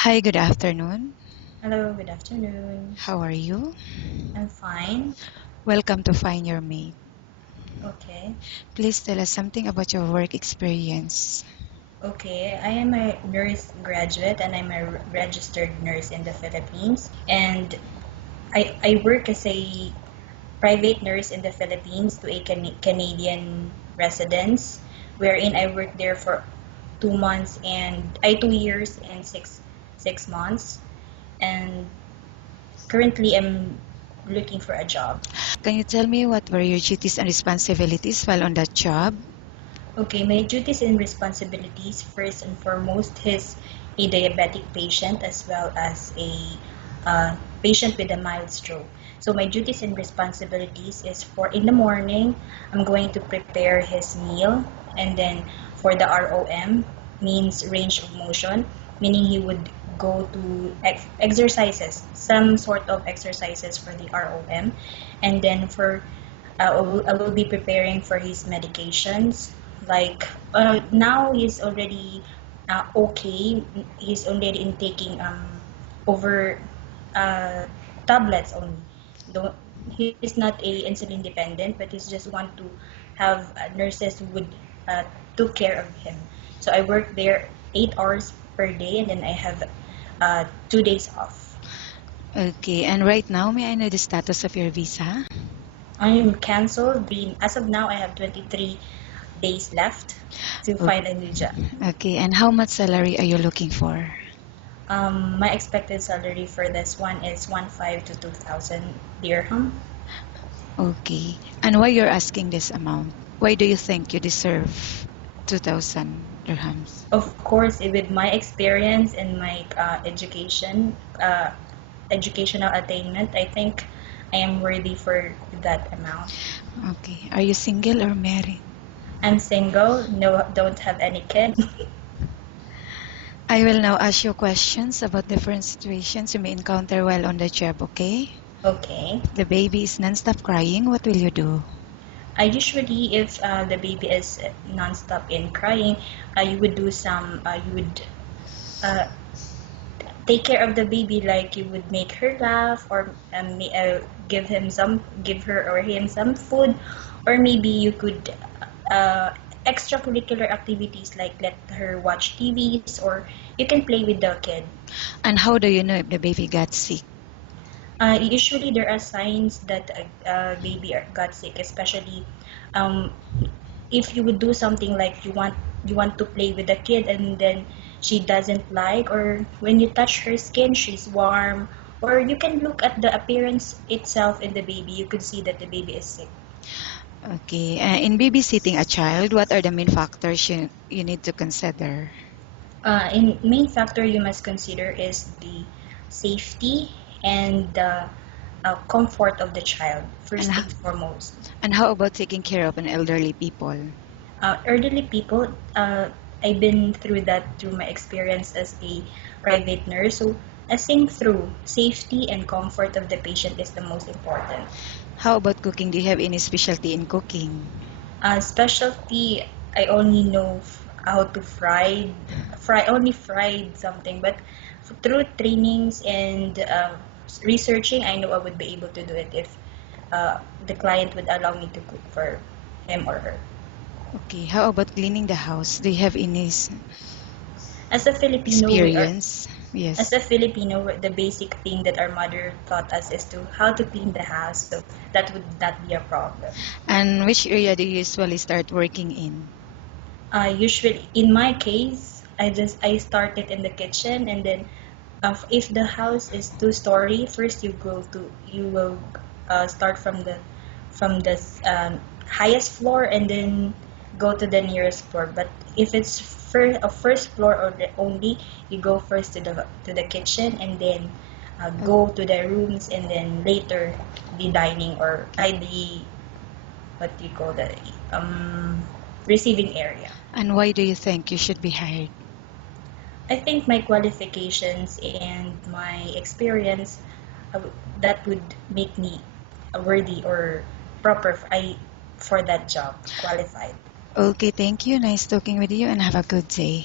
Hi, good afternoon. Hello, good afternoon. How are you? I'm fine. Welcome to Find Your Mate. Okay. Please tell us something about your work experience. Okay, I am a nurse graduate and I'm a registered nurse in the Philippines. And I work as a private nurse in the Philippines to a Canadian residents, wherein I worked there for 2 months and 2 years and six months. And currently I'm looking for a job. Can you tell me what were your duties and responsibilities while on that job? Okay, my duties and responsibilities first and foremost is a diabetic patient as well as a patient with a mild stroke. So my duties and responsibilities is for in the morning, I'm going to prepare his meal, and then for the ROM means range of motion, meaning he would go to exercises, some sort of exercises for the ROM, and then for I will be preparing for his medications. Like now he's already okay. He's already in taking over uh, tablets only. Don't, he's not a insulin dependent, but he's just want to have nurses who would took care of him. So I work there 8 hours per day, and then I have 2 days off. Okay, and right now, may I know the status of your visa? I'm canceled. As of now, I have 23 days left to O- find a new job. Okay, and how much salary are you looking for? My expected salary for this one is 1,500 to 2,000 dirham. Okay, and why you're asking this amount? Why do you think you deserve 2,000 dirhams? Of course, with my experience and my educational attainment, I think I am worthy for that amount. Okay, are you single or married? I'm single, no, don't have any kid. I will now ask you questions about different situations you may encounter while on the job, okay? Okay. The baby is non-stop crying, what will you do? I usually, if the baby is non-stop in crying, you would do some, you would uh, take care of the baby, like you would make her laugh, or give her or him some food, or maybe you could uh, extracurricular activities like let her watch TVs, or you can play with the kid. And how do you know if the baby got sick? Usually there are signs that a baby got sick, especially um, if you would do something like you want to play with the kid, and then she doesn't like, or when you touch her skin she's warm, or you can look at the appearance itself in the baby, you could see that the baby is sick. Okay, in babysitting a child, what are the main factors you need to consider? In main factor you must consider is the safety and the comfort of the child, And, first h- and foremost. and how about taking care of an elderly people? Elderly people, I've been through that through my experience as a private nurse. So, seeing through safety and comfort of the patient is the most important. How about cooking? Do you have any specialty in cooking? Specialty, I only know how to only fried something, but through trainings and researching, I know I would be able to do it if the client would allow me to cook for him or her. Okay, how about cleaning the house? Do you have any As a Filipino, we are experience? As Yes. a Filipino, the basic thing that our mother taught us is to how to clean the house, so that would not be a problem. And which area do you usually start working in? Usually, in my case, I started in the kitchen, and then if the house is two-story, first you will start from the highest floor, and then go to the nearest floor. But if it's a first floor or only, you go first to the kitchen, and then go to the rooms, and then later the dining, or the what do you call that, receiving area. And why do you think you should be hired? I think my qualifications and my experience, that would make me worthy or proper for that job, qualified. Okay, thank you. Nice talking with you and have a good day.